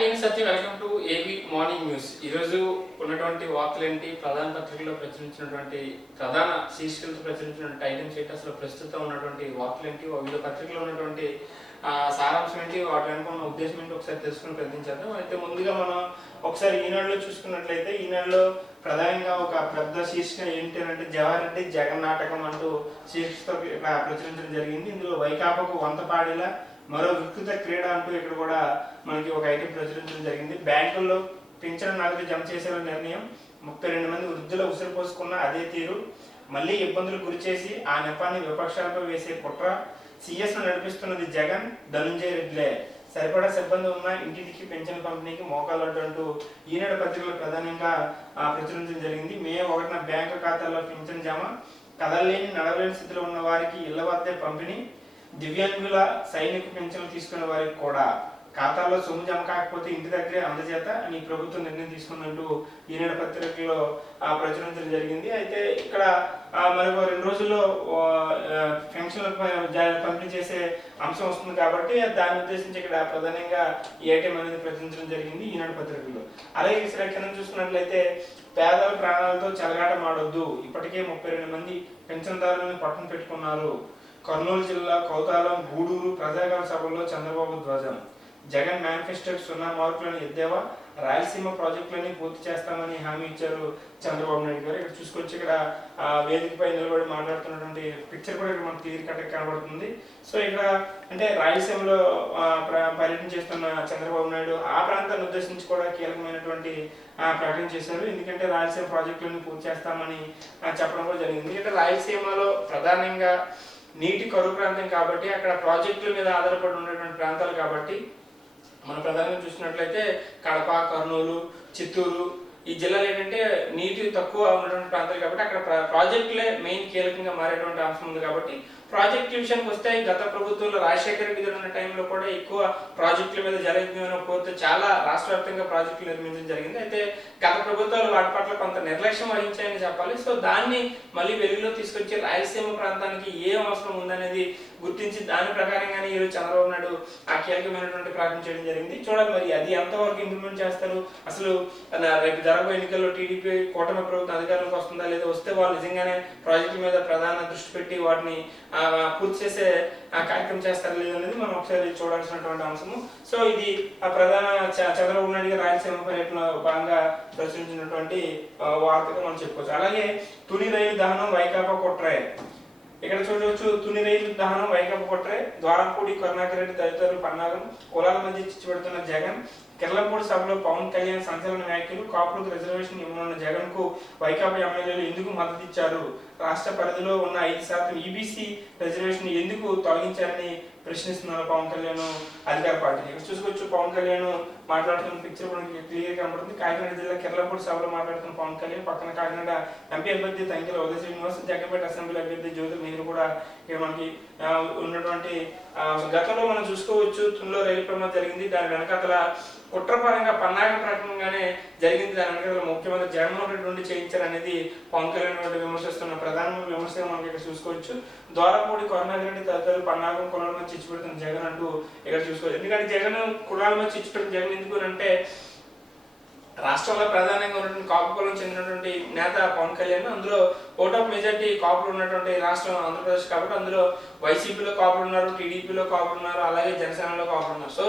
నేను Satya, welcome to AB morning news. ఈరోజు ఉన్నటువంటి వార్తలేంటి, ప్రధాన పత్రికల్లో ప్రచురించినటువంటి ప్రధాన శీర్షికలతో ప్రచురించినటువంటి ఐటమ్స్ ఏంటి, అసలు ప్రస్తుతం ఉన్నటువంటి వార్తలేంటి, వివిధ పత్రికల్లో ఉన్నటువంటి సారాంశం ఏంటి, వాటి వెనుక ఉన్న ఉద్దేశం ఏంటి ఒకసారి తెలుసుకుని ప్రయత్నించారు. అయితే ముందుగా మనం ఒకసారి ఈనాడులో చూసుకున్నట్లయితే, ఈనాడులో ప్రధానంగా ఒక పెద్ద శీర్షిక ఏంటి అంటే జవహర్ రెడ్డి జగన్ నాటకం అంటూ శీర్షికతో ప్రచురించడం జరిగింది. ఇందులో వైకాపాకు వంతపాడిల మరో వికృత క్రీడ అంటూ ఇక్కడ కూడా మనకి ఒక ఐటెం ప్రచురించడం జరిగింది. బ్యాంకుల్లో పింఛన్ నగదు జమ చేసే నిర్ణయం, 32 మంది వృద్ధుల ఉసిరు పోసుకున్న అదే తీరు, మళ్ళీ ఇబ్బందులు గురి చేసి ఆ నెపాన్ని విపక్షాలపై వేసే కుట్ర, సీఎస్ ను నడిపిస్తున్నది జగన్, ధనుంజయ రెడ్డిలే, సరిపడా సిబ్బంది ఉన్న ఇంటింటికి పెన్షన్ పంపిణీకి మోకాలు అంటూ ఈనాడు పత్రికలు ప్రధానంగా ప్రచురించడం జరిగింది. మే 1న బ్యాంకు ఖాతాల్లో పింఛన్ జమ, కదలలేని నడవలేని స్థితిలో ఉన్న వారికి ఇళ్ల వద్దే పంపిణీ, దివ్యాంగుల సైనిక పెన్షన్లు తీసుకునే వారికి కూడా ఖాతాలో సొమ్ము జమ కాకపోతే ఇంటి దగ్గరే అందజేత అని ప్రభుత్వం నిర్ణయం తీసుకుందంటూ ఈనాడు పత్రికలో ప్రచురించడం జరిగింది. అయితే ఇక్కడ మరొక 2 రోజుల్లో పెన్షన్లు పంపిణీ చేసే అంశం వస్తుంది కాబట్టి దాన్ని ఉద్దేశించి ఇక్కడ ప్రధానంగా ఈ ఐటెం అనేది ప్రచురించడం జరిగింది ఈనాడు పత్రికల్లో. అలాగే ఇక్కడ కింద చూసుకున్నట్లయితే, పేదల ప్రాణాలతో చెలగాటమాడొద్దు, ఇప్పటికే 32 మంది పెన్షన్దారులను పట్టున పెట్టుకున్నారు. కర్నూలు జిల్లా కౌతాలం గూడూరు ప్రజాగణ సభల్లో చంద్రబాబు ధ్వజం, జగన్ మేనిఫెస్టోకి 0 మార్కులను ఎద్దేవా, రాయలసీమ ప్రాజెక్టులని పూర్తి చేస్తామని హామీ ఇచ్చారు చంద్రబాబు నాయుడు గారు. ఇక్కడ చూసుకొచ్చి ఇక్కడ వేదికపై నిలబడి మాట్లాడుతున్నటువంటి పిక్చర్ కూడా ఇక్కడ మనకు క్లియర్ కట్ కనబడుతుంది. సో ఇక్కడ అంటే రాయలసీమలో పర్యటన చేస్తున్న చంద్రబాబు నాయుడు ఆ ప్రాంతాన్ని ఉద్దేశించి కూడా కీలకమైనటువంటి ప్రకటన చేశారు. ఎందుకంటే రాయలసీమ ప్రాజెక్టులను పూర్తి చేస్తామని చెప్పడం కూడా జరిగింది. ఎందుకంటే రాయలసీమలో ప్రధానంగా నీటి కరువు ప్రాంతం కాబట్టి, అక్కడ ప్రాజెక్టుల మీద ఆధారపడి ఉన్నటువంటి ప్రాంతాలు కాబట్టి, మనం ప్రధానంగా చూసినట్లయితే కడప, కర్నూలు, చిత్తూరు ఈ జిల్లాలు ఏంటంటే నీటి తక్కువ ఉన్నటువంటి ప్రాంతాలు కాబట్టి అక్కడ ప్రాజెక్టులే మెయిన్ కీలకంగా మారేటువంటి అంశం ఉంది. కాబట్టి ప్రాజెక్టు విషయానికి వస్తే గత ప్రభుత్వంలో రాజశేఖర రెడ్డి గారు ఉన్న టైంలో కూడా ఎక్కువ ప్రాజెక్టుల మీద జలయజ్ఞమైన కోరితే చాలా రాష్ట్ర వ్యాప్తంగా ప్రాజెక్టులు నిర్మించడం జరిగింది. అయితే గత ప్రభుత్వాలు వాటి పట్ల కొంత నిర్లక్ష్యం వహించాయని చెప్పాలి. సో దాన్ని మళ్ళీ వెలుగులో తీసుకొచ్చి రాయలసీమ ప్రాంతానికి ఏం అవసరం ఉందనేది గుర్తించి దాని ప్రకారంగానే ఈరోజు చంద్రబాబు నాయుడు ఆ కీలకమైనటువంటి ప్రకటన చేయడం జరిగింది. చూడాలి మరి అది ఎంతవరకు ఇంప్లిమెంట్ చేస్తారు, అసలు రేపు జరగబోయే ఎన్నికల్లో టీడీపీ కూటమి ప్రభుత్వం అధికారంలోకి వస్తుందా లేదా, వస్తే వాళ్ళు నిజంగానే ప్రాజెక్టు మీద ప్రధాన దృష్టి పెట్టి వాటిని పూర్తి చేసే కార్యక్రమం చేస్తారు లేదనేది మనం ఒకసారి చూడాల్సినటువంటి అంశము. సో ఇది ప్రధాన చంద్రబాబు నాయుడు గారు రాయలసీమ పర్యటనలో భాగంగా ప్రచురించినటువంటి వార్తగా మనం చెప్పుకోవచ్చు. అలాగే తుని రైలు దహనం వైకాపా కుట్రే, ఇక్కడ చూడవచ్చు. తుని రైలు దహనం వైకాపా కుట్రే, ద్వారంపూడి కరుణాకర్ రెడ్డి తదితరులు పన్నాగం, కులాల మధ్య చిచ్చుపెడుతున్న జగన్, కిర్లంపూడి సభలో పవన్ కళ్యాణ్ సంచలన వ్యాఖ్యలు, కాపులకు రిజర్వేషన్ ఇవ్వనున్న జగన్ కు వైకాపా ఎమ్మెల్యేలు ఎందుకు మద్దతు ఇచ్చారు, రాష్ట్ర పరిధిలో ఉన్న 5% ఈబీసీ రిజర్వేషన్ ఎందుకు తొలగించారని ప్రశ్నిస్తున్నారు పవన్ కళ్యాణ్ అధికార పార్టీని. ఇక్కడ చూసుకోవచ్చు పవన్ కళ్యాణ్ మాట్లాడుతున్న పిక్చర్ మనకి క్లియర్ కనబడుతుంది. కాకినాడ జిల్లా కిర్లంపూడి సభలో మాట్లాడుతున్న పవన్ కళ్యాణ్, పక్కన కాకినాడ ఎంపీ అభ్యర్థి తంకెల ఉదయ శ్రీనివాస్, జగ్గంపేట అసెంబ్లీ అభ్యర్థి జ్యోతి మీరు కూడా ఇక్కడ మనకి ఉన్నటువంటి గతంలో మనం చూసుకోవచ్చు. తునిలో రైలు ప్రమాదం జరిగింది, దాని వెనకాతల కుట్రపరంగా పన్నాగ ప్రకటనగానే జరిగింది. దాని వెనకాల ముఖ్యమంత్రి జగన్మోహన్ రెడ్డి నుండి చేయించారనేది పవన్ కళ్యాణ్ విమర్శిస్తున్న ప్రధాన విమర్శగా మనకి ఇక్కడ చూసుకోవచ్చు. ద్వారపూడి కరుణాకర్ రెడ్డి తదితరులు పన్నాగం కులాల మధ్య చిచ్చు పెడుతున్న జగన్ అంటూ ఇక్కడ చూసుకోవచ్చు. ఎందుకంటే జగన్ కులాల మధ్య చిచ్చు పెడుతున్న జగన్ ఎందుకు అంటే, రాష్ట్రంలో ప్రధానంగా ఉన్నటువంటి కాపు కులం చెందినటువంటి నేత పవన్ కళ్యాణ్, అందులో ఓట్ ఆఫ్ మెజార్టీ కాపులు ఉన్నటువంటి రాష్ట్రం ఆంధ్రప్రదేశ్ కాబట్టి అందులో వైసీపీలో కాపులు ఉన్నారు, టీడీపీలో కాపులు ఉన్నారు, అలాగే జనసేనలో కాపులు ఉన్నారు. సో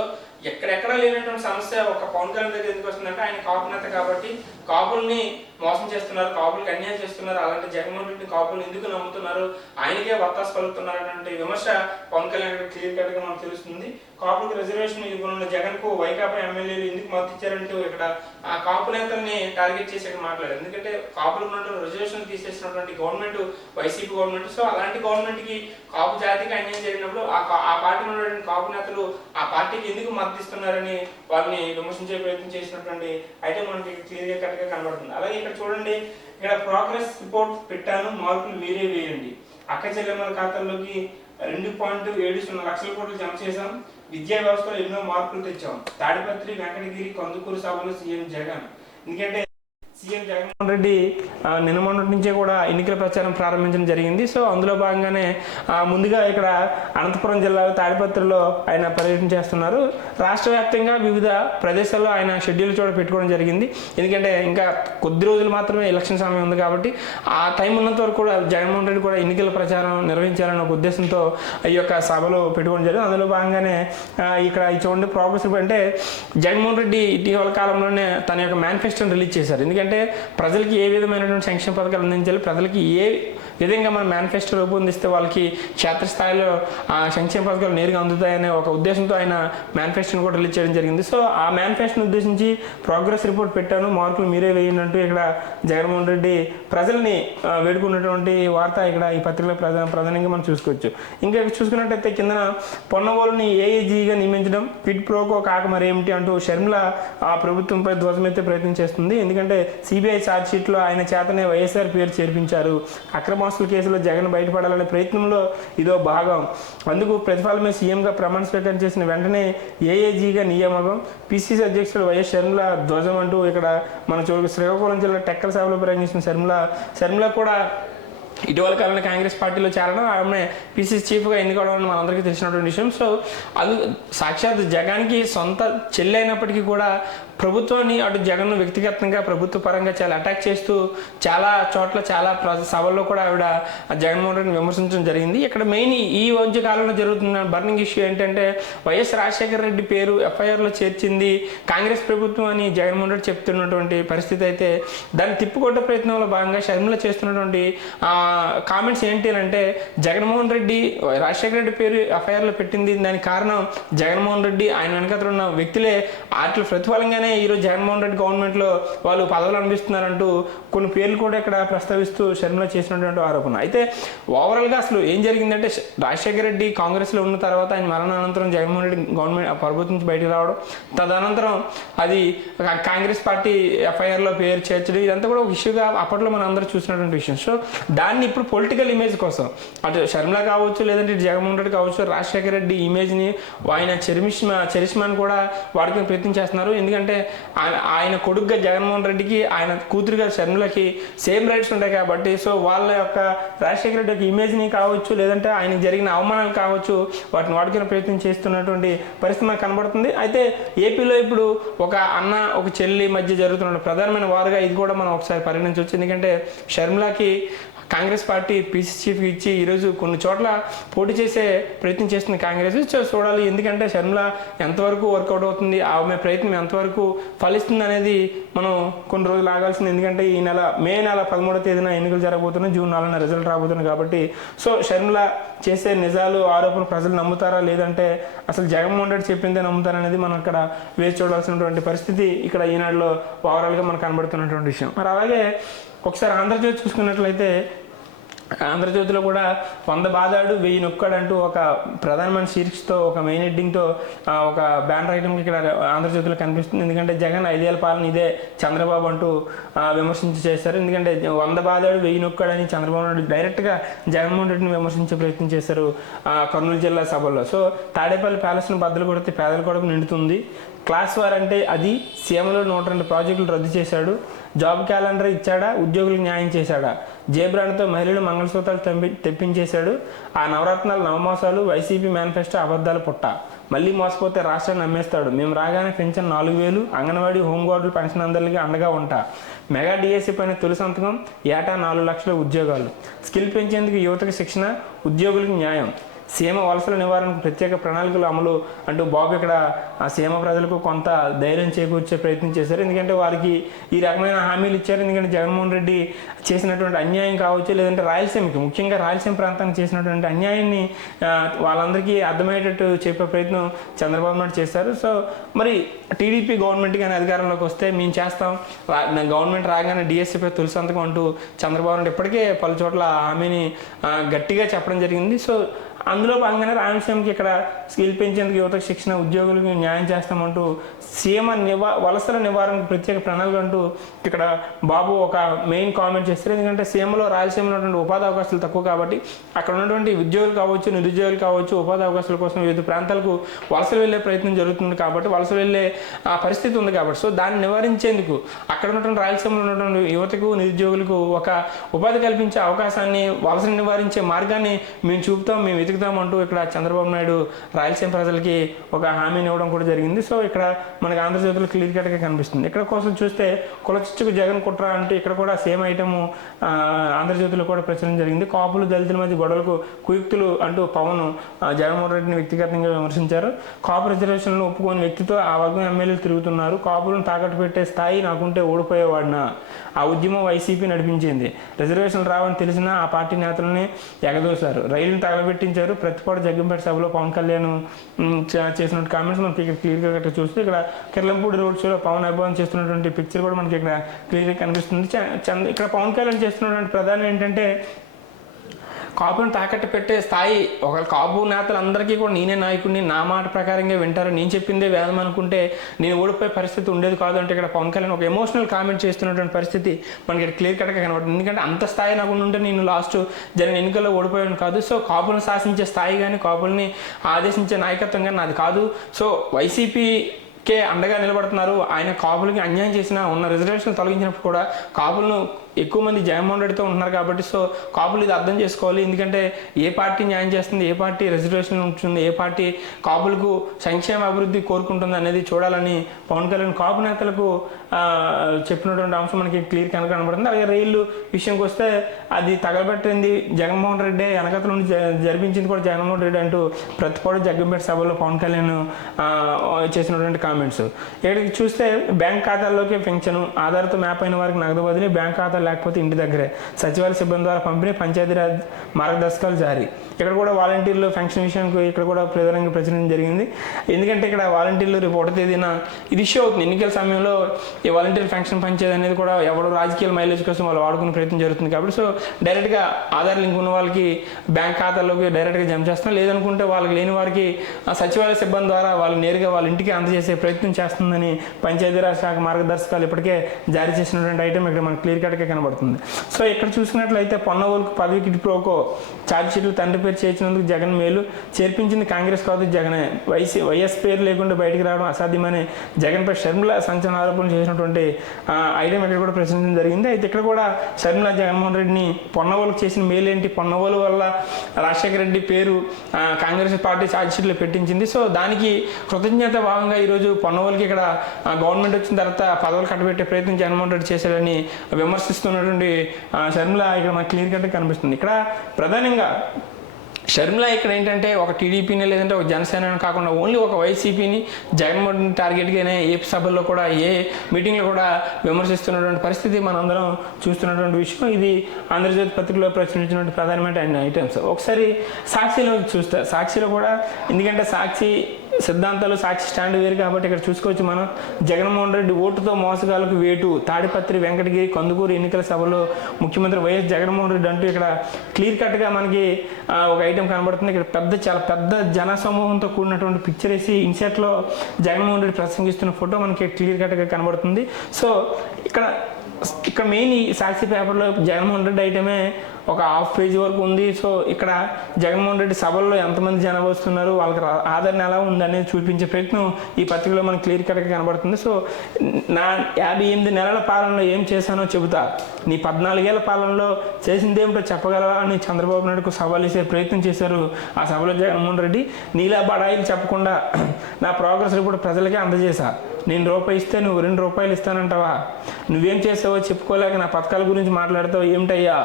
ఎక్కడెక్కడ లేనటువంటి సమస్య ఒక పవన్ కళ్యాణ్ దగ్గర ఎందుకు వస్తుందంటే, ఆయన కాపు నేత కాబట్టి కాపుల్ని మోసం చేస్తున్నారు, కాపులకి అన్యాయం చేస్తున్నారు, అలాంటి జగన్మోహన్ రెడ్డి కాపులు ఎందుకు నమ్ముతున్నారు, ఆయనకే వత్తాసు పలుకుతున్నారు అనే విమర్శ పవన్ కళ్యాణ్ క్లియర్ కట్ గా మనకు తెలుస్తుంది. కాపులకు రిజర్వేషన్ ఇవ్వనున్న జగన్ కు వైకాపా ఎమ్మెల్యేలు ఎందుకు మద్దతు ఇచ్చారంటూ ఇక్కడ ఆ కాపు నేతల్ని టార్గెట్ చేసి ఇక్కడ మాట్లాడారు. ఎందుకంటే కాపులు ఉన్నటువంటి రిజర్వేషన్ తీసేసినటువంటి గవర్నమెంట్ వైసీపీ గవర్నమెంట్. సో అలాంటి గవర్నమెంట్ కి కాపు జాతికి అన్యాయం జరిగినప్పుడు ఆ పార్టీలో ఉన్నటువంటి కాపు నేతలు ఆ పార్టీకి ఎందుకు మద్దతు ఇస్తున్నారని వాళ్ళని విమర్శించే ప్రయత్నం చేసినటువంటి ఐటమ్ మనకి క్లియర్ గా కట్ గా కనబడుతుంది. అలాగే ఇక్కడ చూడండి, ఇక్కడ ప్రోగ్రెస్ రిపోర్ట్ పెట్టాను, మార్కులు మీరే వేయండి, అక్క చెల్లెమ్మల ఖాతాల్లోకి 2.70 లక్షల కోట్లు జమ చేశాం, విద్యా వ్యవస్థలో ఎన్నో మార్పులు తెచ్చాం, తాడిపత్రి వెంకటగిరి కందుకూరు సభలో సీఎం జగన్. ఎందుకంటే సీఎం జగన్మోహన్ రెడ్డి నిన్న మొన్నటి నుంచే కూడా ఎన్నికల ప్రచారం ప్రారంభించడం జరిగింది. సో అందులో భాగంగానే ముందుగా ఇక్కడ అనంతపురం జిల్లా తాడిపత్రిలో ఆయన పర్యటన చేస్తున్నారు. రాష్ట్ర వ్యాప్తంగా వివిధ ప్రదేశాల్లో ఆయన షెడ్యూల్ చోట పెట్టుకోవడం జరిగింది. ఎందుకంటే ఇంకా కొద్ది రోజులు మాత్రమే ఎలక్షన్ సమయం ఉంది కాబట్టి ఆ టైం ఉన్నంత వరకు కూడా జగన్మోహన్ రెడ్డి కూడా ఎన్నికల ప్రచారం నిర్వహించాలనే ఒక ఉద్దేశంతో ఈ యొక్క సభలో పెట్టుకోవడం జరిగింది. అందులో భాగంగానే ఇక్కడ ఈ చూడండి ప్రోగ్రెస్ అంటే జగన్మోహన్ రెడ్డి ఇటీవల కాలంలోనే తన యొక్క మేనిఫెస్టోని రిలీజ్ చేశారు. ఎందుకంటే ప్రజలకి ఏ విధమైనటువంటి సంక్షేమ పథకాలు అందించాలి, ప్రజలకి ఏ విధంగా మన మేనిఫెస్టో రూపొందిస్తే వాళ్ళకి క్షేత్రస్థాయిలో సంక్షేమ పథకాలు నేరుగా అందుతాయనే ఒక ఉద్దేశంతో ఆయన మేనిఫెస్టోని కూడా రిలీజ్ చేయడం జరిగింది. సో ఆ మేనిఫెస్టోని ఉద్దేశించి ప్రోగ్రెస్ రిపోర్ట్ పెట్టాను, మార్కులు మీరే వేయండి అంటూ ఇక్కడ జగన్మోహన్ రెడ్డి ప్రజల్ని వేడుకున్నటువంటి వార్త ఇక్కడ ఈ పత్రికలో ప్రధానంగా మనం చూసుకోవచ్చు. ఇంకా చూసుకున్నట్టయితే కింద పొన్నవోలుని ఏఏజీగా నియమించడం క్విడ్ ప్రోకో కాక మరేమిటి అంటూ షర్మిల ఆ ప్రభుత్వంపై ధ్వజమెత్తే ప్రయత్నం చేస్తుంది. ఎందుకంటే సిబిఐ ఛార్జ్ షీట్లో ఆయన చేతనే వైఎస్ఆర్ పేరు చేర్పించారు. అక్రమాస్తుల కేసులో జగన్ బయటపడాలనే ప్రయత్నంలో ఇదో భాగం. అందుకు ప్రతిఫలమే సీఎంగా ప్రమాణ స్వీకారం చేసిన వెంటనే ఏఏజీగా నియామకం. పిసిసి అధ్యక్షుడు వైఎస్ షర్మిల ధ్వజం అంటూ ఇక్కడ మన శ్రీకాకుళం జిల్లా టెక్కల సభలో ప్రయాణించిన షర్మిల కూడా ఇటీవల కాలంలో కాంగ్రెస్ పార్టీలో చేరడం, ఆమె పిసిసి చీఫ్గా ఎన్నుకోవడం అని మనందరికీ తెలిసినటువంటి విషయం. సో అది సాక్షాత్ జగన్కి సొంత చెల్లి అయినప్పటికీ కూడా ప్రభుత్వాన్ని అటు జగన్ను వ్యక్తిగతంగా ప్రభుత్వ పరంగా చాలా అటాక్ చేస్తూ చాలా చోట్ల చాలా సభల్లో కూడా ఆవిడ జగన్మోహన్ రెడ్డిని విమర్శించడం జరిగింది. ఇక్కడ మెయిన్ ఈ మధ్య కాలంలో జరుగుతున్న బర్నింగ్ ఇష్యూ ఏంటంటే వైఎస్ రాజశేఖర రెడ్డి పేరు ఎఫ్ఐఆర్లో చేర్చింది కాంగ్రెస్ ప్రభుత్వం అని జగన్మోహన్ రెడ్డి చెప్తున్నటువంటి పరిస్థితి అయితే దాన్ని తిప్పుకొట్టే ప్రయత్నంలో భాగంగా షర్మిల చేస్తున్నటువంటి కామెంట్స్ ఏంటి అంటే జగన్మోహన్ రెడ్డి రాజశేఖర రెడ్డి పేరు ఎఫ్ఐఆర్లో పెట్టింది, దానికి కారణం జగన్మోహన్ రెడ్డి, ఆయన వెనకతలు ఉన్న వ్యక్తులే. వాటి ప్రతిఫలంగానే ఈరోజు జగన్మోహన్ రెడ్డి గవర్నమెంట్లో వాళ్ళు పదవులు అనిపిస్తున్నారంటూ కొన్ని పేర్లు కూడా ఇక్కడ ప్రస్తావిస్తూ షర్మిల చేసినటువంటి ఆరోపణ. అయితే ఓవరాల్గా అసలు ఏం జరిగిందంటే రాజశేఖర రెడ్డి కాంగ్రెస్లో ఉన్న తర్వాత ఆయన మరణానంతరం జగన్మోహన్ రెడ్డి గవర్నమెంట్ ప్రభుత్వం నుంచి బయటకు రావడం, తదనంతరం అది కాంగ్రెస్ పార్టీ ఎఫ్ఐఆర్లో పేరు చేర్చడం, ఇదంతా కూడా ఒక ఇష్యూగా అప్పట్లో మనం అందరూ చూసినటువంటి విషయం. సో దాన్ని ఇప్పుడు పొలిటికల్ ఇమేజ్ కోసం అటు షర్మిల కావచ్చు, లేదంటే జగన్మోహన్ రెడ్డి కావచ్చు, రాజశేఖర రెడ్డి ఇమేజ్ని ఆయన చరిష్మాని కూడా వాడుకునే ప్రయత్నం చేస్తున్నారు. ఎందుకంటే ఆయన కొడుకుగా జగన్మోహన్ రెడ్డికి ఆయన కూతురుగా షర్మిలకి సేమ్ రైట్స్ ఉంటాయి కాబట్టి సో వాళ్ళ యొక్క రాజశేఖర రెడ్డి యొక్క ఇమేజ్ని కావచ్చు, లేదంటే ఆయనకి జరిగిన అవమానాలు కావచ్చు, వాటిని వాడుకునే ప్రయత్నం చేస్తున్నటువంటి పరిస్థితి మనకు కనబడుతుంది. అయితే ఏపీలో ఇప్పుడు ఒక అన్న ఒక చెల్లి మధ్య జరుగుతున్న ప్రధానమైన వారుగా ఇది కూడా మనం ఒకసారి పరిగణించవచ్చు. ఎందుకంటే షర్మిలకి కాంగ్రెస్ పార్టీ పీసీ చీఫ్ ఇచ్చి ఈరోజు కొన్ని చోట్ల పోటీ చేసే ప్రయత్నం చేస్తుంది కాంగ్రెస్. చూడాలి, ఎందుకంటే షర్మిల ఎంతవరకు వర్కౌట్ అవుతుంది, ఆమె ప్రయత్నం ఎంతవరకు ఫలిస్తుంది అనేది మనం కొన్ని రోజులు ఆగాల్సింది. ఎందుకంటే ఈ మే నెల 13వ తేదీన ఎన్నికలు జరగబోతున్నాయి, జూన్ 4న రిజల్ట్ రాబోతున్నాయి కాబట్టి సో షర్మిల చేసే నిజాలు ఆరోపణ ప్రజలు నమ్ముతారా, లేదంటే అసలు జగన్మోహన్ రెడ్డి చెప్పిందే నమ్ముతారా అనేది మనం ఇక్కడ వేచి చూడాల్సినటువంటి పరిస్థితి ఇక్కడ ఈనాడులో ఓవరాల్గా మనకు కనబడుతున్నటువంటి విషయం. మరి అలాగే ఒకసారి ఆంధ్రజ్యోతి చూసుకున్నట్లయితే ఆంధ్రజ్యోతిలో కూడా 100 బాదాడు 1000 నొక్కాడు అంటూ ఒక ప్రధానమైన శీర్షికతో ఒక మెయిన్ హెడ్డింగ్తో ఒక బ్యానర్ ఐటమ్ ఇక్కడ ఆంధ్రజ్యోతిలో కనిపిస్తుంది. ఎందుకంటే జగన్ 5 ఏళ్ల పాలన ఇదే చంద్రబాబు అంటూ విమర్శించి చేశారు. ఎందుకంటే 100 బాదాడు 1000 నొక్కాడు అని చంద్రబాబు నాయుడు డైరెక్ట్గా జగన్మోహన్ రెడ్డిని విమర్శించే ప్రయత్నం చేశారు కర్నూలు జిల్లా సభలో. సో తాడేపల్లి ప్యాలెస్ను బద్దలు కొడితే పేదల కొడుకు నిండుతుంది, క్లాస్ వార్ అంటే అది, సీఎంలో 102 ప్రాజెక్టులు రద్దు చేశాడు, జాబ్ క్యాలెండర్ ఇచ్చాడా, ఉద్యోగులకు న్యాయం చేశాడా, జేబ్రాండ్తో మహిళలు మంగళసూత్రాలు తెప్పించేశాడు, ఆ నవరత్నాలు నవమోసాలు, వైసీపీ మేనిఫెస్టో అబద్ధాలు పుట్ట, మళ్ళీ మోసపోతే రాష్ట్రాన్ని నమ్మేస్తాడు, మేము రాగానే పెన్షన్ 4000, అంగన్వాడీ హోంగార్డులు పెన్షన్ అందరికీ అండగా ఉంటా, మెగా డిఎస్సీ పైన తొలి సంతకం, ఏటా 4 లక్షల ఉద్యోగాలు, స్కిల్ పెంచేందుకు యువతకు శిక్షణ, ఉద్యోగులకు న్యాయం, సీమ వలసల నివారణకు ప్రత్యేక ప్రణాళికలు అమలు అంటూ బాబు ఇక్కడ ఆ సీమ ప్రజలకు కొంత ధైర్యం చేకూర్చే ప్రయత్నం చేశారు. ఎందుకంటే వారికి ఈ రకమైన హామీలు ఇచ్చారు. ఎందుకంటే జగన్మోహన్ రెడ్డి చేసినటువంటి అన్యాయం కావచ్చు, లేదంటే రాయలసీమకి ముఖ్యంగా రాయలసీమ ప్రాంతానికి చేసినటువంటి అన్యాయాన్ని వాళ్ళందరికీ అర్థమయ్యేటట్టు చెప్పే ప్రయత్నం చంద్రబాబు నాయుడు చేశారు. సో మరి టీడీపీ గవర్నమెంట్ కానీ అధికారంలోకి వస్తే మేము చేస్తాం, గవర్నమెంట్ రాగానే డిఎస్సీపై తొలి సంతకం అంటూ చంద్రబాబు నాయుడు ఇప్పటికే పలు చోట్ల హామీని గట్టిగా చెప్పడం జరిగింది. సో అందులో భాగంగానే రాయలసీమకి ఇక్కడ స్కిల్ పెంచేందుకు యువతకు శిక్షణ, ఉద్యోగులకు న్యాయం చేస్తామంటూ సీఎం వలసల నివారణకు ప్రత్యేక ప్రణాళిక అంటూ ఇక్కడ బాబు ఒక మెయిన్ కామెంట్ చేస్తారు. ఎందుకంటే సీఎంలో రాయలసీమలో ఉన్నటువంటి ఉపాధి అవకాశాలు తక్కువ కాబట్టి అక్కడ ఉన్నటువంటి ఉద్యోగులు కావచ్చు, నిరుద్యోగులు కావచ్చు, ఉపాధి అవకాశాల కోసం వివిధ ప్రాంతాలకు వలసలు వెళ్ళే ప్రయత్నం జరుగుతుంది కాబట్టి, వలసలు వెళ్ళే పరిస్థితి ఉంది కాబట్టి, సో దాన్ని నివారించేందుకు అక్కడ ఉన్నటువంటి రాయలసీమలో ఉన్నటువంటి యువతకు, నిరుద్యోగులకు ఒక ఉపాధి కల్పించే అవకాశాన్ని, వలసను నివారించే మార్గాన్ని మేము చూపుతాం, మేము వెతుకుతామంటూ ఇక్కడ చంద్రబాబు నాయుడు రాయలసీమ ప్రజలకి ఒక హామీని ఇవ్వడం కూడా జరిగింది. సో ఇక్కడ మనకి ఆంధ్రజ్యోతిలో క్లియర్ కట్గా కనిపిస్తుంది. ఇక్కడ కోసం చూస్తే కులచిచ్చుకు జగన్ కుట్ర అంటూ ఇక్కడ కూడా సేమ్ ఐటమ్ ఆంధ్రజ్యోతిలో కూడా ప్రచురణ జరిగింది. కాపులు దళితుల మధ్య గొడవలకు కుయుక్తులు అంటూ పవన్ జగన్మోహన్ రెడ్డిని వ్యక్తిగతంగా విమర్శించారు. కాపు రిజర్వేషన్లను ఒప్పుకోని వ్యక్తితో ఆ వర్గం ఎమ్మెల్యేలు తిరుగుతున్నారు. కాపులను తాకట్టు పెట్టే స్థాయి నాకుంటే ఓడిపోయేవాడినా. ఆ ఉద్యమం వైసీపీ నడిపించింది. రిజర్వేషన్లు రావని తెలిసినా ఆ పార్టీ నేతలని ఎగదోశారు. రైలును తగలబెట్టించారు. ప్రతిపాడు జగ్గంపేట సభలో పవన్ కళ్యాణ్ చేసినటువంటి కామెంట్స్ మనకి ఇక్కడ క్లియర్గా గట్రా చూస్తే ఇక్కడ కిర్లంపూడి రోడ్ షోలో పవన్ అభిమానం చేస్తున్నటువంటి పిక్చర్ కూడా మనకి ఇక్కడ క్లియర్గా కనిపిస్తుంది. ఇక్కడ పవన్ కళ్యాణ్ చేస్తున్నటువంటి ప్రధానం ఏంటంటే కాపులను తాకట్టు పెట్టే స్థాయి. ఒకవేళ కాపు నేతలందరికీ కూడా నేనే నాయకుడిని, నా మాట ప్రకారంగా వింటారు, నేను చెప్పిందే వేదం అనుకుంటే నేను ఓడిపోయే పరిస్థితి ఉండేది కాదు అంటే ఇక్కడ పవన్ కళ్యాణ్ ఒక ఎమోషనల్ కామెంట్ చేస్తున్నటువంటి పరిస్థితి మనకి ఇక్కడ క్లియర్ కట్గా కనబడుతుంది. ఎందుకంటే అంత స్థాయి నాకు ఉంటే నేను లాస్ట్ జగన్ ఎన్నికల్లో ఓడిపోయాను కాదు. సో కాపులను శాసించే స్థాయి కానీ, కాపుల్ని ఆదేశించే నాయకత్వం కానీ నాది కాదు. సో వైసీపీకే అండగా నిలబడుతున్నారు. ఆయన కాపులకి అన్యాయం చేసినా, ఉన్న రిజర్వేషన్ తొలగించినప్పుడు కూడా కాపులను ఎక్కువ మంది జగన్మోహన్ రెడ్డితో ఉంటున్నారు కాబట్టి, సో కాపులు ఇది అర్థం చేసుకోవాలి. ఎందుకంటే ఏ పార్టీ న్యాయం చేస్తుంది, ఏ పార్టీ రిజర్వేషన్ ఉంటుంది, ఏ పార్టీ కాపులకు సంక్షేమ అభివృద్ధి కోరుకుంటుంది అనేది చూడాలని పవన్ కళ్యాణ్ కాపు నేతలకు చెప్పినటువంటి అంశం మనకి క్లియర్ కనబడుతుంది. అలాగే రైలు విషయంకి వస్తే అది తగలబెట్టింది జగన్మోహన్ రెడ్డి, వెనకతల నుండి జరిపించింది కూడా జగన్మోహన్ రెడ్డి అంటూ ప్రతిపాడు జగ్గంపేట సభలో పవన్ కళ్యాణ్ చేసినటువంటి కామెంట్స్. ఇక్కడికి చూస్తే బ్యాంక్ ఖాతాల్లోకి పెన్షన్, ఆధార్తో మ్యాప్ అయిన వారికి నగదు బదిలీ, బ్యాంక్ ఖాతా లేకపోతే ఇంటి దగ్గరే, సచివాలయ సిబ్బంది ద్వారా పంపిణీ, పంచాయతీరాజ్ మార్గదర్శకాలు జారీ. ఇక్కడ కూడా వాలంటీర్లు ఫంక్షన్ విషయానికి ఇక్కడ కూడా ప్రధానంగా ప్రచురణ జరిగింది. ఎందుకంటే ఇక్కడ వాలంటీర్లు రేపు 1వ తేదీన ఇది ఇష్యూ అవుతుంది. ఎన్నికల సమయంలో ఈ వాలంటీర్ ఫంక్షన్ పంచేది అనేది కూడా ఎవరు రాజకీయ మైలేజ్ కోసం వాళ్ళు వాడుకునే ప్రయత్నం జరుగుతుంది కాబట్టి, సో డైరెక్ట్గా ఆధార్ లింక్ ఉన్న వాళ్ళకి బ్యాంక్ ఖాతాల్లోకి డైరెక్ట్గా జమ చేస్తాం, లేదనుకుంటే వాళ్ళకి లేని వారికి సచివాలయ సిబ్బంది ద్వారా వాళ్ళు నేరుగా వాళ్ళ ఇంటికి అందజేసే ప్రయత్నం చేస్తుందని పంచాయతీరాజ్ శాఖ మార్గదర్శకాలు ఇప్పటికే జారీ చేసినటువంటి ఐటమ్ ఇక్కడ మనకు క్లియర్ కట్గా కనబడుతుంది. సో ఇక్కడ చూసినట్లయితే పొన్నవోలుకు పదవికి ప్రోకో ఛార్జ్ షీట్లు తండ్రి పేరు చేర్చినందుకు జగన్ మేలు, చేర్పించింది కాంగ్రెస్ కాదు జగనే, వైఎస్ పేరు లేకుండా బయటికి రావడం అసాధ్యమని జగన్పై షర్మిల సంచలన ఆరోపణలు చేసినటువంటి ఐటమ్ ఇక్కడ కూడా ప్రశ్నించడం జరిగింది. అయితే ఇక్కడ కూడా షర్మిల జగన్మోహన్ రెడ్డిని పొన్నవోలుకు చేసిన మేలు ఏంటి, పొన్నవోలు వల్ల రాజశేఖర రెడ్డి పేరు కాంగ్రెస్ పార్టీ ఛార్జ్ షీట్లో పెట్టించింది. సో దానికి కృతజ్ఞత భాగంగా ఈరోజు పొన్నవోలుకి ఇక్కడ గవర్నమెంట్ వచ్చిన తర్వాత పదవులు కట్టబెట్టే ప్రయత్నం జగన్మోహన్ రెడ్డి చేశాడని విమర్శిస్తున్నటువంటి షర్మిల ఇక్కడ మనకు క్లియర్ కట్గా కనిపిస్తుంది. ఇక్కడ ప్రధానంగా షర్మిల ఇక్కడ ఏంటంటే ఒక టీడీపీని లేదంటే ఒక జనసేన కాకుండా ఓన్లీ ఒక వైసీపీని జగన్మోహన్ టార్గెట్గానే ఏ సభల్లో కూడా ఏ మీటింగ్లో కూడా విమర్శిస్తున్నటువంటి పరిస్థితి మనందరం చూస్తున్నటువంటి విషయం. ఇది ఆంధ్రజ్యోతి పత్రికలో ప్రచురించినటువంటి ప్రధానమైన ఐటమ్స్. ఒకసారి సాక్షిలో చూస్తే సాక్షిలో కూడా, ఎందుకంటే సాక్షి సిద్ధాంతాలు, సాక్షి స్టాండ్ వేరు కాబట్టి ఇక్కడ చూసుకోవచ్చు మనం. జగన్మోహన్ రెడ్డి ఓటుతో మోసగాలకు వేటు, తాడిపత్రి, వెంకటగిరి, కందుకూరు ఎన్నికల సభలో ముఖ్యమంత్రి వైఎస్ జగన్మోహన్ రెడ్డి అంటూ ఇక్కడ క్లియర్ కట్గా మనకి ఒక ఐటెం కనబడుతుంది. ఇక్కడ చాలా పెద్ద జన సమూహంతో కూడినటువంటి పిక్చర్ వేసి ఇన్సెట్లో జగన్మోహన్ రెడ్డి ప్రసంగిస్తున్న ఫోటో మనకి క్లియర్ కట్గా కనబడుతుంది. సో ఇక్కడ మెయిన్ ఈ సాక్షి పేపర్లో జగన్మోహన్ రెడ్డి ఐటమే ఒక హాఫ్ పేజీ వరకు ఉంది. సో ఇక్కడ జగన్మోహన్ రెడ్డి సభల్లో ఎంతమంది జనం వస్తున్నారు, వాళ్ళకి ఆదరణ ఎలా ఉంది అనేది చూపించే ప్రయత్నం ఈ పత్రికలో మనకు క్లియర్ కట్గా కనబడుతుంది. సో నా 58 నెలల పాలనలో ఏం చేశానో చెబుతా, నీ 14 ఏళ్ల పాలనలో చేసిందేమిటో చెప్పగలవా అని చంద్రబాబు నాయుడుకు సవాల్ వేసే ప్రయత్నం చేశారు ఆ సభలో జగన్మోహన్ రెడ్డి. నీలా బడాయిలు చెప్పకుండా నా ప్రోగ్రెస్ రిపోర్ట్ ప్రజలకే అందజేశా. నేను రూపాయి ఇస్తే నువ్వు 2 రూపాయలు ఇస్తానంటావా? నువ్వేం చేసావో చెప్పుకోలేక నా పథకాల గురించి మాట్లాడతావు ఏమిటయ్యా?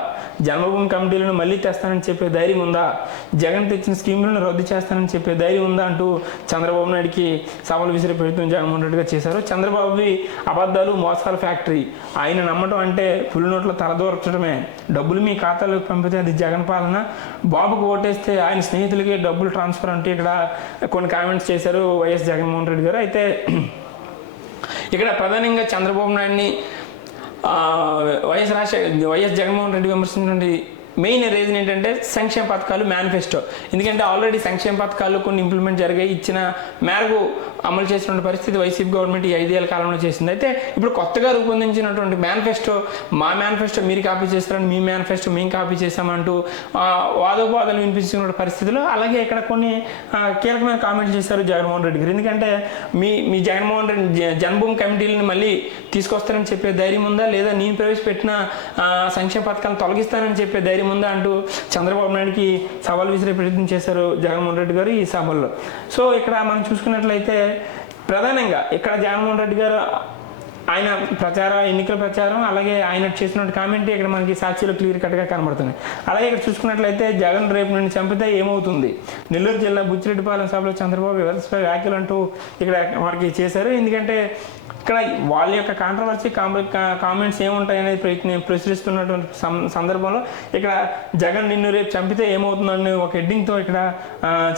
జన్మభూమి కమిటీలను మళ్ళీ తెస్తానని చెప్పే ధైర్యం ఉందా? జగన్ తెచ్చిన స్కీములను రద్దు చేస్తానని చెప్పే ధైర్యం ఉందా అంటూ చంద్రబాబు నాయుడికి సవాల్ విసిరే ప్రయత్నం జగన్మోహన్ రెడ్డిగా చేశారు. చంద్రబాబువి అబద్ధాలు, మోసాల ఫ్యాక్టరీ. ఆయన నమ్మటం అంటే పులి నోట్లో తలదూర్చడమే. డబ్బులు మీ ఖాతాలోకి పంపితే అది జగన్ పాలన. బాబుకు ఓటేస్తే ఆయన స్నేహితులకి డబ్బులు ట్రాన్స్ఫర్ అంటూ ఇక్కడ కొన్ని కామెంట్స్ చేశారు వైఎస్ జగన్మోహన్ రెడ్డి గారు. అయితే ఇక్కడ ప్రధానంగా చంద్రబాబు నాయుడిని వైఎస్ జగన్మోహన్ రెడ్డి విమర్శించినటువంటి మెయిన్ రీజన్ ఏంటంటే సంక్షేమ పథకాలు మేనిఫెస్టో. ఎందుకంటే ఆల్రెడీ సంక్షేమ పథకాలు కొన్ని ఇంప్లిమెంట్ జరిగాయి, ఇచ్చిన మేరకు అమలు చేసిన పరిస్థితి వైసీపీ గవర్నమెంట్ ఈ 5 ఏళ్ల కాలంలో చేసింది. అయితే ఇప్పుడు కొత్తగా రూపొందించినటువంటి మేనిఫెస్టో, మా మేనిఫెస్టో మీరు కాపీ చేస్తారని, మీ మేనిఫెస్టో మేము కాపీ చేస్తామంటూ వాదోపాదాలు వినిపించిన పరిస్థితిలో, అలాగే ఇక్కడ కొన్ని కీలకమైన కామెంట్లు చేశారు జగన్మోహన్ రెడ్డి గారు. ఎందుకంటే మీ జగన్మోహన్ రెడ్డి జన్మభూమి కమిటీలను మళ్ళీ తీసుకొస్తారని చెప్పే ధైర్యం ఉందా, లేదా నేను ప్రవేశపెట్టిన సంక్షేమ పథకాలను తొలగిస్తానని చెప్పే ధైర్యం ఉందా అంటూ చంద్రబాబు నాయుడుకి సవాల్ విసిరే ప్రయత్నం చేశారు జగన్మోహన్ రెడ్డి గారు ఈ సభల్లో. సో ఇక్కడ మనం చూసుకున్నట్లయితే ప్రధానంగా ఇక్కడ జగన్మోహన్ రెడ్డి గారు ఆయన ఎన్నికల ప్రచారం, అలాగే ఆయన చేసినటువంటి కామెంట్ ఇక్కడ మనకి సాక్షిలో క్లియర్ కట్గా కనబడుతున్నాయి. అలాగే ఇక్కడ చూసుకున్నట్లయితే జగన్ రేపు నుండి చంపితే ఏమవుతుంది, నెల్లూరు జిల్లా బుచ్చిరెడ్డిపాలెం సభలో చంద్రబాబు వ్యవస్థపై వ్యాఖ్యలు అంటూ ఇక్కడ మనకి చేశారు. ఎందుకంటే ఇక్కడ వాళ్ళ యొక్క కాంట్రవర్సీ కామెంట్స్ ఏముంటాయనేది ప్రశ్నిస్తున్నటువంటి సందర్భంలో ఇక్కడ జగన్ నిన్ను రేపు చంపితే ఏమవుతుందని ఒక హెడ్డింగ్తో ఇక్కడ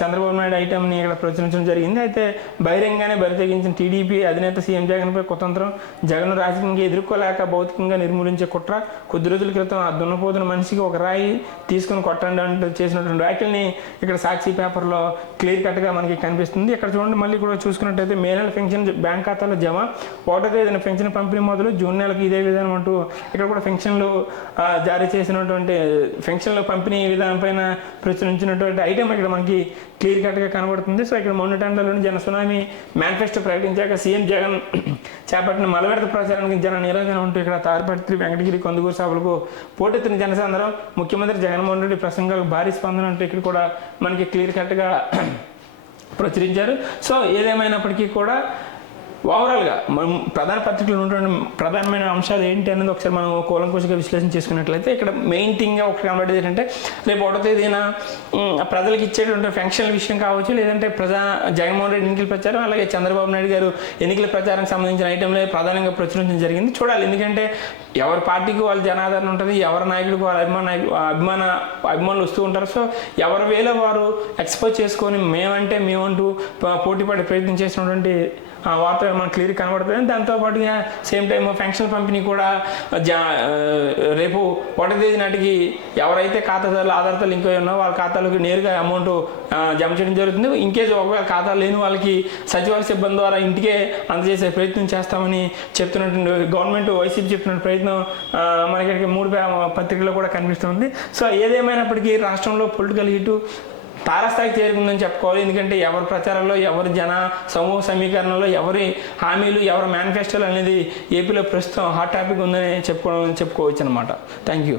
చంద్రబాబు నాయుడు ఐటమ్ని ఇక్కడ ప్రచురించడం జరిగింది. అయితే బహిరంగానే బరితెగించిన టీడీపీ అధినేత సీఎం జగన్పై కుతంత్రం, జగన్ రాజకీయంగా ఎదుర్కోలేక భౌతికంగా నిర్మూలించే కుట్ర, కొద్ది రోజుల క్రితం ఆ దున్నపోతున్న మనిషికి ఒక రాయి తీసుకుని కొట్టండి అంటూ చేసినటువంటి వ్యాఖ్యల్ని ఇక్కడ సాక్షి పేపర్లో క్లియర్ కట్గా మనకి కనిపిస్తుంది. ఇక్కడ చూడండి, మళ్ళీ కూడా చూసుకున్నట్టయితే మే నెల పెన్షన్ బ్యాంక్ ఖాతాలో జమ, 1వ తేదీన పెన్షన్ పంపిణీ మొదలు, జూన్ నెలకు ఇదే విధానం అంటూ ఇక్కడ కూడా పెన్షన్లు జారీ చేసినటువంటి పెన్షన్ల పంపిణీ విధానం పైన ప్రచురించినటువంటి ఐటమ్ ఇక్కడ మనకి క్లియర్ కట్గా కనబడుతుంది. సో ఇక్కడ మొన్నటంలోని జన సునామీ మేనిఫెస్టో ప్రకటించాక సీఎం జగన్ చేపట్టిన మలబెడత ప్రచారానికి జన నిరోధన ఉంటూ ఇక్కడ తాడిపత్రి, వెంకటగిరి, కొందుగూరు సభలకు పోటెత్తిన జనసాంద్రం, ముఖ్యమంత్రి జగన్మోహన్ రెడ్డి ప్రసంగాలకు భారీ స్పందన అంటూ ఇక్కడ కూడా మనకి క్లియర్ కట్గా ప్రచురించారు. సో ఏదేమైనప్పటికీ కూడా ఓవరాల్గా మనం ప్రధాన పత్రికలు ఉన్నటువంటి ప్రధానమైన అంశాలు ఏంటి అనేది ఒకసారి మనం కూలంకషంగా విశ్లేషణ చేసుకున్నట్లయితే ఇక్కడ మెయిన్ థింగ్గా ఒకటి కనబడేది ఏంటంటే రేపు 1వ తేదీన ప్రజలకు ఇచ్చేటువంటి పెన్షన్ల విషయం కావచ్చు, లేదంటే జగన్మోహన్ రెడ్డి ఎన్నికల ప్రచారం, అలాగే చంద్రబాబు నాయుడు గారు ఎన్నికల ప్రచారానికి సంబంధించిన ఐటెంలో ప్రధానంగా ప్రచురించడం జరిగింది. చూడాలి, ఎందుకంటే ఎవరి పార్టీకి వాళ్ళ జనాదరణ ఉంటుంది, ఎవరి నాయకుడికి వాళ్ళ అభిమానులు వస్తూ ఉంటారు. సో ఎవరి వేలో వారు ఎక్స్పోజ్ చేసుకొని మేమంటూ పోటీపడే ప్రయత్నం చేసినటువంటి వార్త మనకు క్లియర్ కనబడుతుంది. దాంతోపాటుగా సేమ్ టైం పెన్షన్ పంపిణీ కూడా రేపు 1వ తేదీ నాటికి ఎవరైతే ఖాతాదారులు ఆధార్తో లింక్ అయి ఉన్నారో వాళ్ళ ఖాతాలోకి నేరుగా అమౌంట్ జమ చేయడం జరుగుతుంది. ఇన్కేస్ ఒకవేళ ఖాతా లేని వాళ్ళకి సచివాలయ సిబ్బంది ద్వారా ఇంటికే అందజేసే ప్రయత్నం చేస్తామని చెప్తున్నటువంటి గవర్నమెంట్ వైసీపీ చెప్తున్న ప్రయత్నం మనకి 3 పత్రికల్లో కూడా కనిపిస్తుంది. సో ఏదేమైనప్పటికీ రాష్ట్రంలో పొలిటికల్ హీటు తారస్థాయికి చేరుకుందని చెప్పుకోవాలి. ఎందుకంటే ఎవరి ప్రచారంలో, ఎవరి సమూహ సమీకరణలో, ఎవరి హామీలు, ఎవరి మేనిఫెస్టోలు అనేది ఏపీలో ప్రస్తుతం హాట్ టాపిక్ ఉందని చెప్పుకోవచ్చు అనమాట. Thank you.